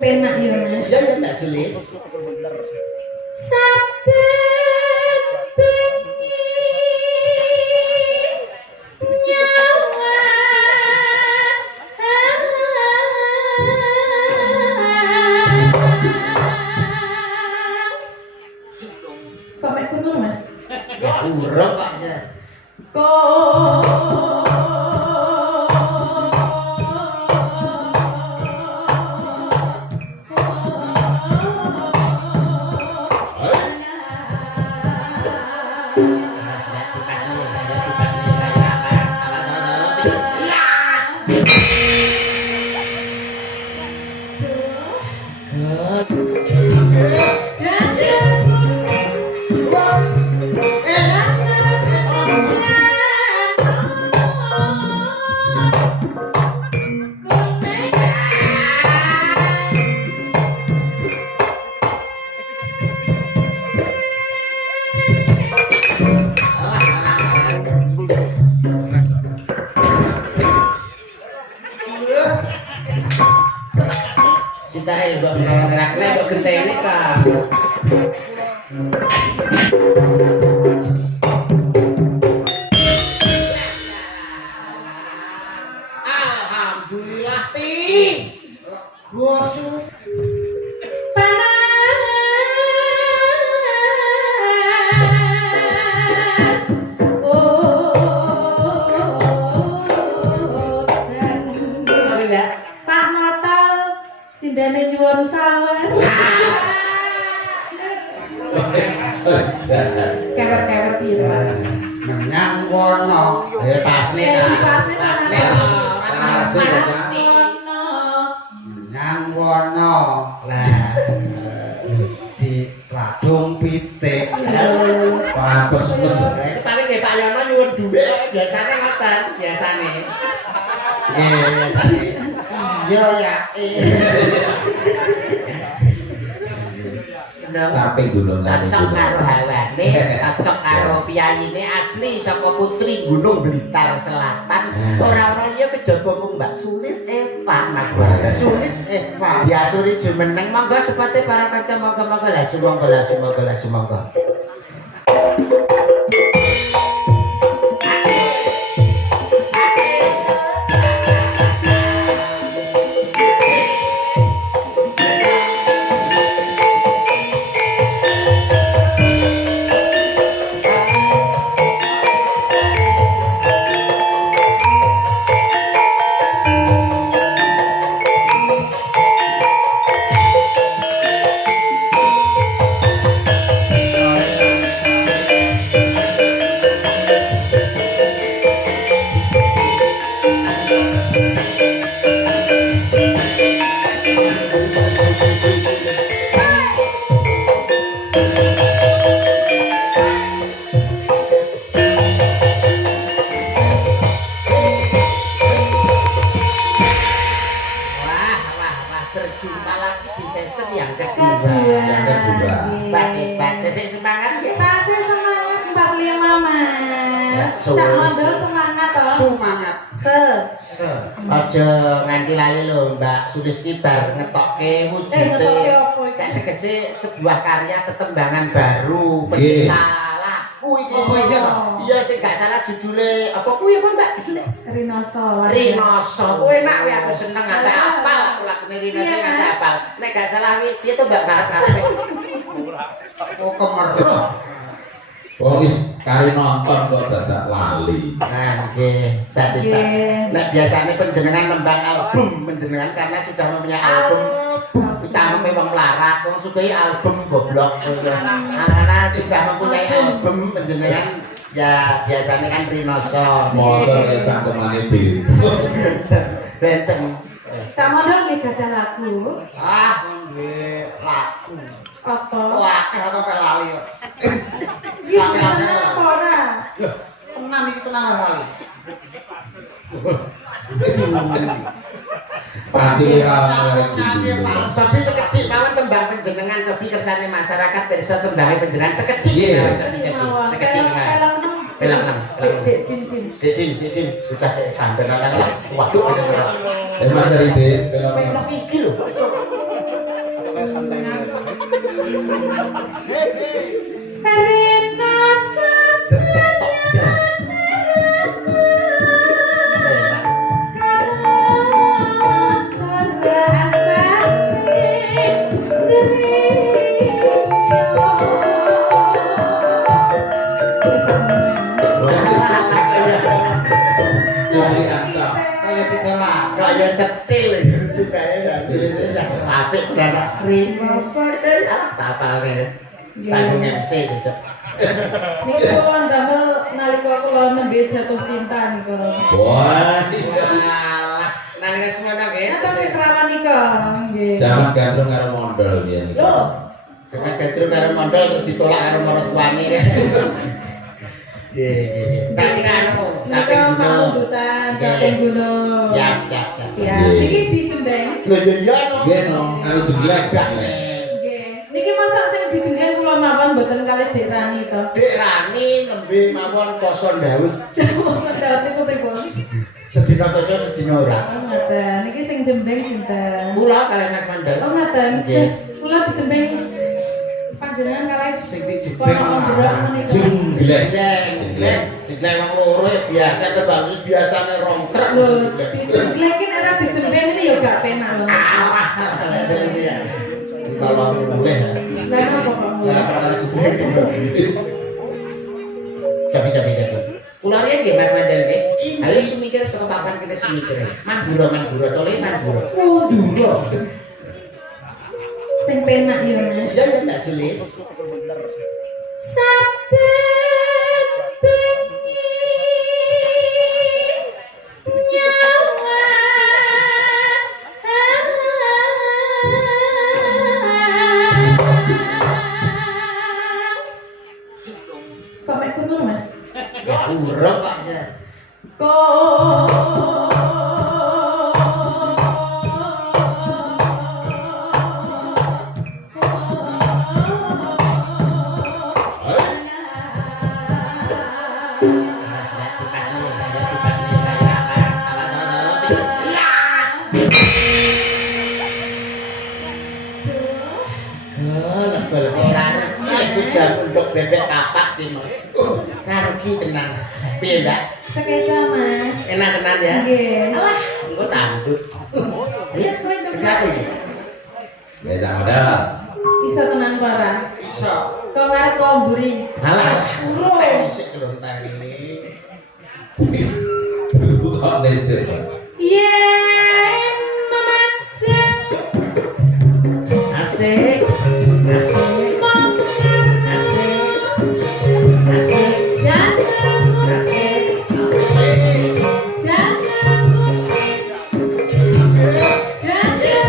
Penak ya Mas. Iya ya Mbak Sulis. Saben bengi nyawa kok mek kurung Mas? Ya kurang kok. Kok Sitahe mbok nerakne mbok genteni ta. Alhamdulillah ti. Gosu panas Pak Motal sindane nyuwun sawer. Kewer-kewer pira. menyang wono. Pasne ta. Pasne. Menyang wono. Lah di ladung pitik. Papes men. Itu paling nggih Pak Yono nyuwun dhuwit biasane ngoten, biasane. Nggih, biasane. Iya ya. Samping gunung Cocok karo hawane, cocok karo piyayine asli saka Putri Gunung Blitar Selatan. Ora-ora liya kejaba mung Mbak Sulis Eva, Mas. Sulis Eva. Diaturi jumeneng monggo sepate para kaca monggo-monggo lah sumangga. Berjumpa lagi di season yang kedua. Hebat. Sik semangat ya. Tasih semangat 45 Mas. Cak Mondol semangat toh. Semangat. Aja nganti lali lho Mbak Sulis ki bar ngetokke wujude. Ngetokke apa iki? Tak tegese sebuah karya tetembangan baru, pencipta lagu iki. Oh, iya. Iya sing gak salah judule apa kuwi apa Mbak judule? Rinoso. Kuwi enak kuwi aku seneng ada apal aku lagune Rinoso ada apal. Nek gak salah kuwi piye to Mbak ngarep-ngarep. Oh kemeruh. Oh wis kari nonton kok dadak lali. Nah, nggih. Dadi Pak. Nek biasane panjenengan nembang album panjenengan karena sudah mempunyai album. Cangkeme wong melarat, wong sugih album goblok. Anak-anak sudah mempunyai album panjenengan ya biasanya kan Rinoso. Motor kaya cangkemane dhewe. Benten. Cak Mondol nggih gadah lagu. Ah, nggih lagu. Apa? Wah, akeh kok lali kok. Iki tenan apa ora? Loh, tenan iki tenan lali. Pati ora Tapi sekedhik mawon tembang panjenengan cobi kersane masyarakat desa tembange panjenengan sekedhik. Sekedhik. Pelang. Didin, bocah sampeyan nang waduh kene ora. Mas Ride, Pelang iki lho. Rina sasanya Jadi angka. Kayak tiga lah, kayak cetil itu kayak dan apik beranak Rina sadaya tapalnya tanggung MC besok. Niku kula ndamel nalika kula nembe jatuh cinta niku. Wah, Walah, nalika semono nggih. Atas sing perawan nika nggih. sama gandrung karo mondol biyen. Lho, Sampe gedru karo mondol terus ditolak karo marang tuane. Nggih. Tapi anu, nika pangundutan caping gunung. Siap. Siap. Niki dijembeng. Lho yo yo anu. Nggih no, anu jeglek gak nek. Nggih. Niki masak sing dijembeng kula mawon mboten kalih Dik Rani to. Dik Rani nembe mawon poso Daud. Sedawet niku pripun? Sedina poso sedina ora. Oh, ngoten. Niki sing jembeng sinten? Kula kalian Mas Mandel. Oh, ngoten. Nggih. Kula dijembeng panjenengan kalih Sing dijembeng. kono ndrok menika. Jeglek. Jeglek wong loro ya biasa kebagus biasane rong truk Lho, jeglek. dijemblekin ora dijembeng ini ya gak penak lho. Alah, ya. Kalau boleh. Lah napa kok mulai? Lah perkara jeglek. Capi. Kula riyen nggih Mas Mandel nggih. Ayo semikir saka papan kita semikir. Mandura tole mandura. Mandura. Sing penak ya Mas. Ya tak sulis. Saben bengi nyawa kok mek kuno Mas? Ya urung kok. Untuk bebek kapak timo. Ngarugi tenan. Piye, Mbak? Sekeca Mas. Enak tenan ya? Nggih. Alah, engko tanduk. Iya, kowe coba iki. Beda modal. Iso tenan para. Iso. Kok ngarep kok mburi. Alah, Urung. sik kelontar ini. Kok nesek. Yen memacem Asik. Asik. mongsen Asik. Asik. janganku Asik. Asik. janganku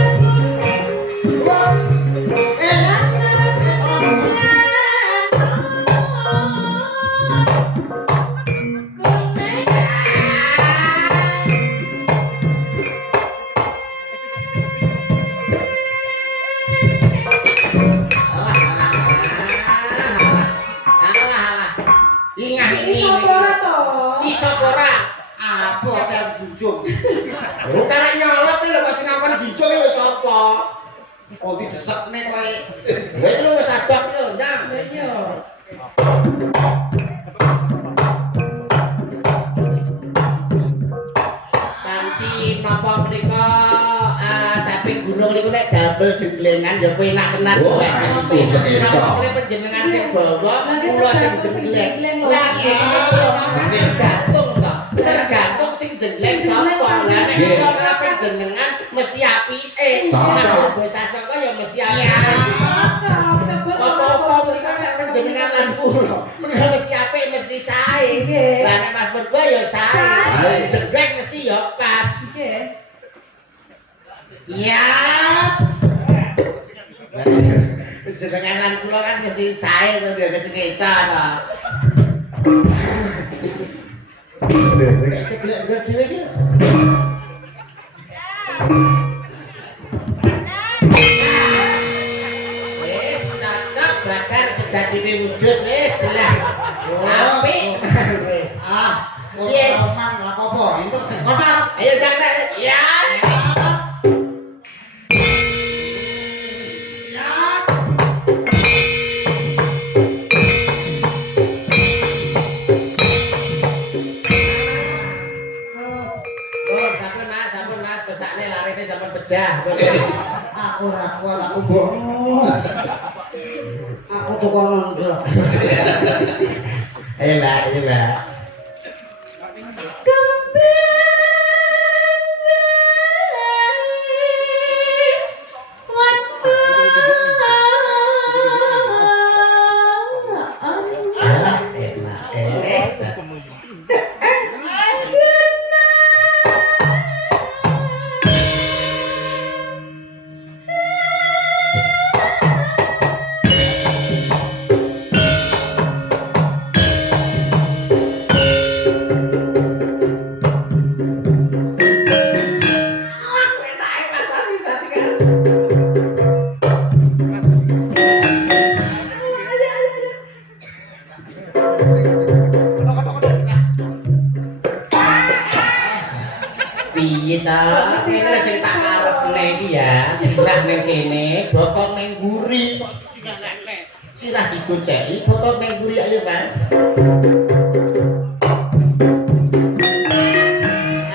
Karena nyolot itu lho masih ngangkon jinjung itu siapa? Oh didesekne kowe. Lha itu wis adok lho, Nyang. Iya. Panci napa menika caping gunung niku nek damel jenglengan ya kowe enak tenan Oh, kowe. itu enak. Napa kowe panjenengan sing bawa kula sing jengleng. Lah tergantung to. Tergantung sing jengleng sapa. Lah nek kula ora panjenengan mesti apike. Nek basa saka ya mesti apike. Apa-apa kita nek panjenengan lan kula. Menika mesti apik mesti sae. Lah nek Mas berdua ya sae. Jengleng mesti ya pas. Nggih. Iya. Jenengan lan kula kan mesti sae to dia kesekeca to. Lho, nek ceklek dhewe iki. Wis cocok bakar sejatine wujud wis jelas. Apik. Wis. Piye? Omang apa-apa, entuk sing Kotak. Ayo Kang. Ya. ya. Aku ora kuat, aku mbokmu. Aku tukang nondok. Ayo Mbak, ayo Mbak. Piye ta? Kene sing tak arepne iki ya, sirah ning kene, bokong ning mburi. Sirah digoceki, bokong ning mburi ayo, Mas.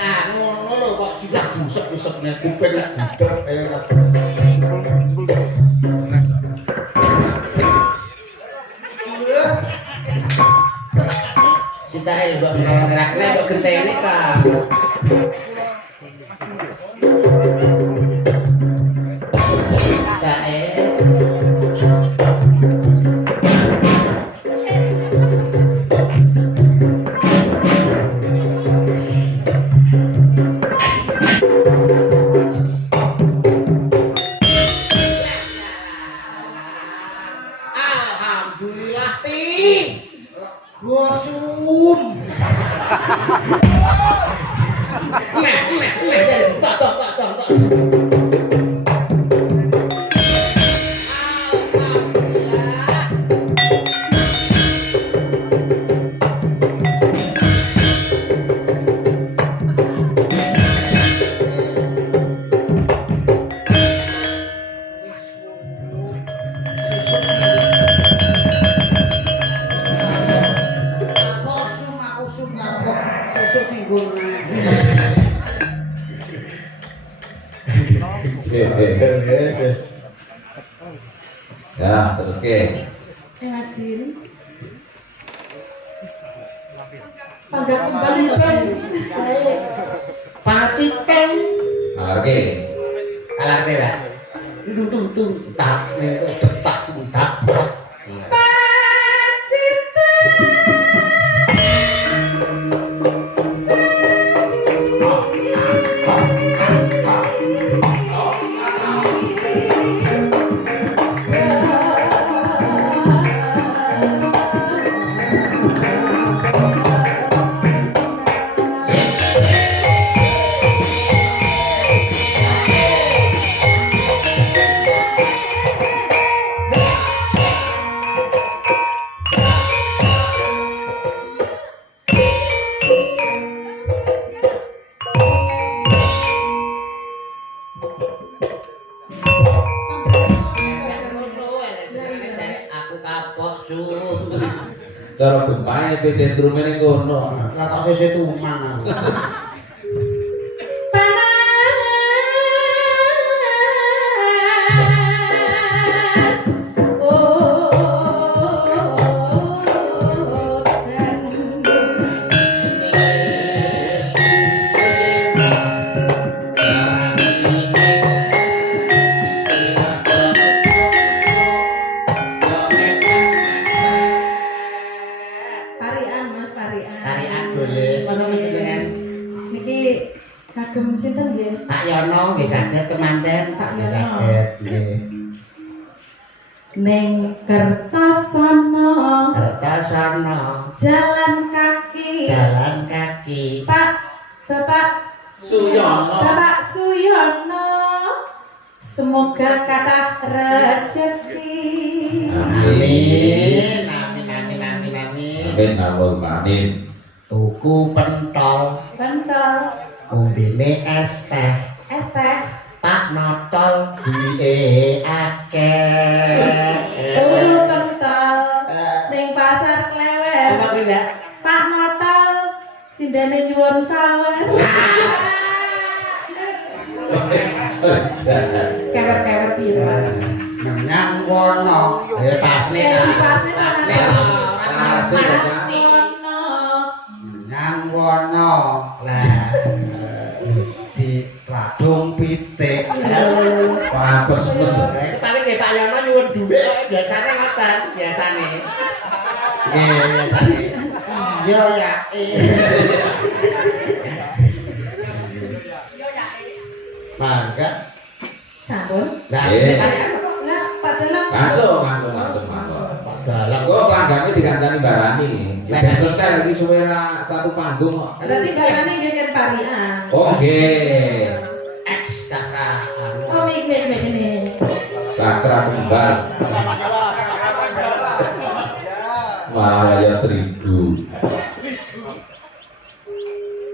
Ah, ngono lho kok sirah busek-busek ning kuping lak budek ayo. Sitae mbok ngerakne mbok genteni ta. Alhamdulillah ti. Gosum. Tok. Ya, terus ke. Mas Din. Panggap kembali Ben. Paciten. Oke. Alarme Pak. Tung tak detak tak. Cara gempane pe sentrume ning kono. Lah kok sesuk tuman aku. Kagem sinten nggih? Pak Yono nggih saged temanten. Pak Yono. Saged nggih. Ning Kertosono. Jalan kaki. Bapak Suyono. Semoga kathah rezeki. Amin. Amin Allahumma. Tuku pentol. Umbine es teh. Pak notol duwike akeh. Tuku pentol ning pasar Klewer. Apa kuwi, Mbak? Pak notol sindene nyuwun sawer. Kewer-kewer pira. Menyang wono. Pasne pasne Menyang wono. lah Di radung pitik. Papes men. itu paling nggih Pak Yono nyuwun dhuwit biasane ngoten biasane nggih biasane Iya ya. mangga Sampun. lah Eh. Lah Pak Dalang. Langsung. dalam Kok langgane dikancani barani. Ya ben setel iki suwera satu panggung kok. Berarti barane nggih kan parian. Oh nggih. X kakak Oh mik ini. Sakra kembar. Malaya terigu.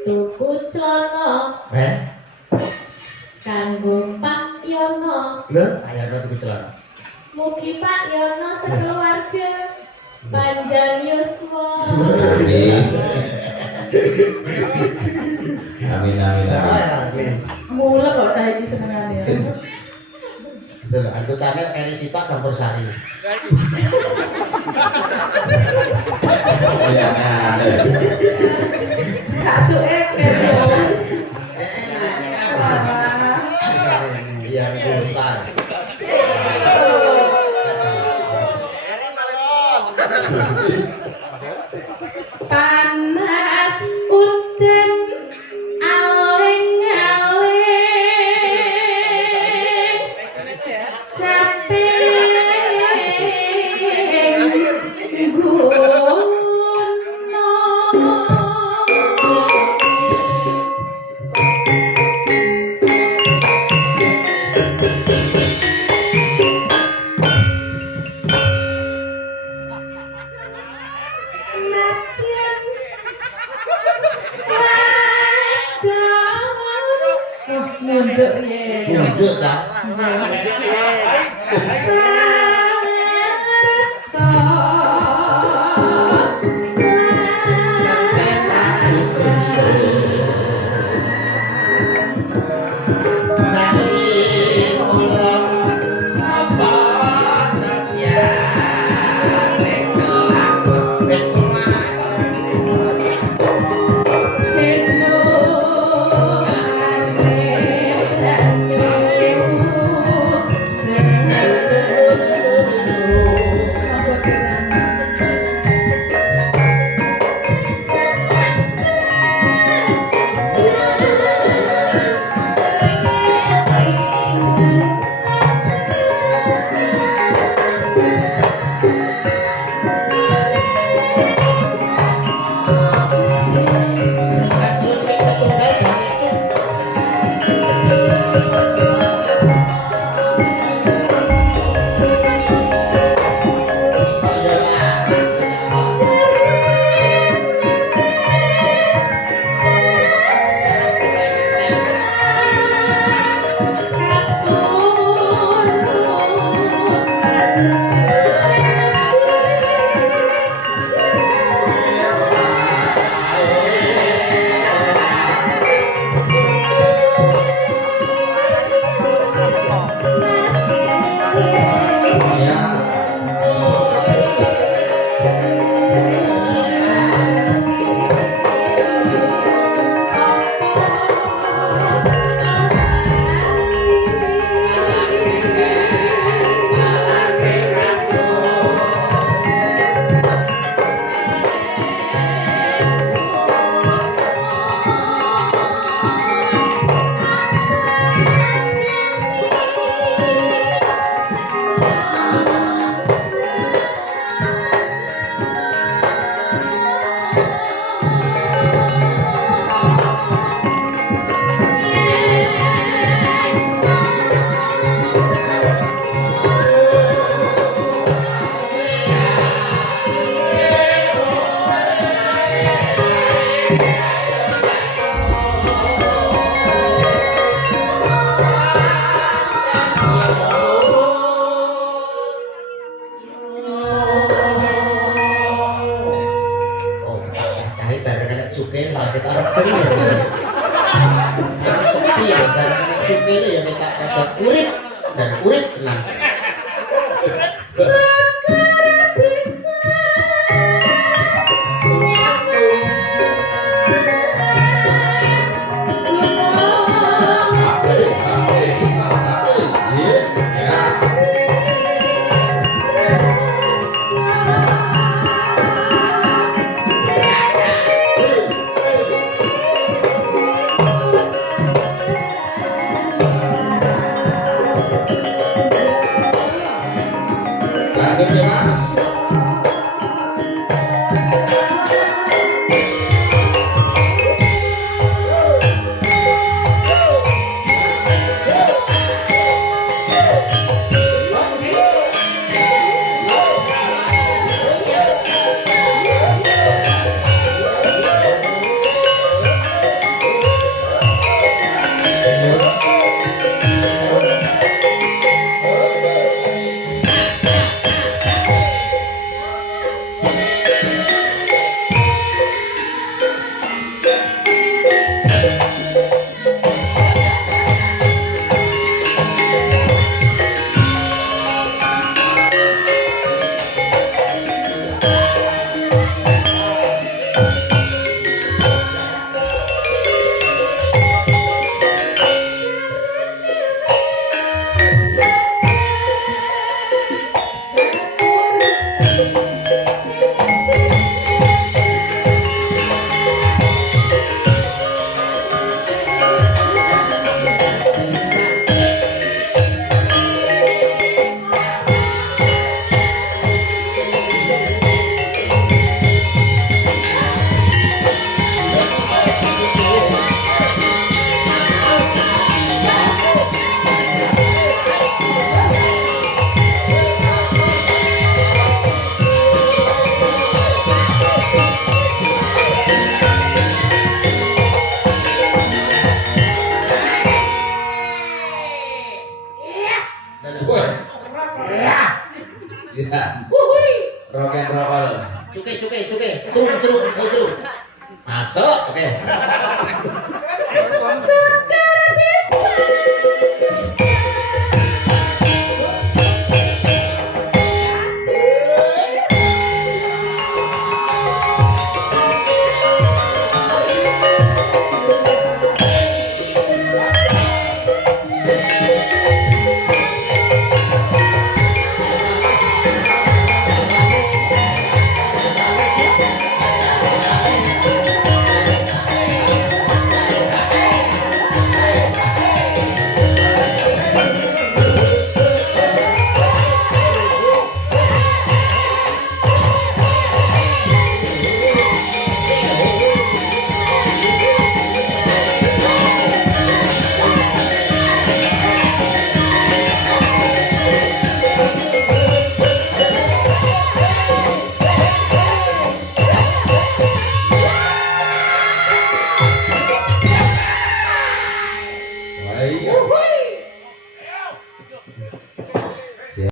Tuku celana kanggo Pak Yono. lho ayo ora tuku celana Mugi Pak Yono sekeluarga panjang yuswa. Amin. saya lagi Mulek kok cah iki senengane. lho anggotane Eri Sitok campur sari Ya ada. Sacuke kene. yang hutan Panas udan aling-aling caping gunung Nunjuk ye. tunjuk tak Thank you. tetep urip dan urip tenang. Sekarang bisa Lanjut ya Mas. Ya. Rock and roll. Cukai. Terus. Masuk. Oke. Sekarang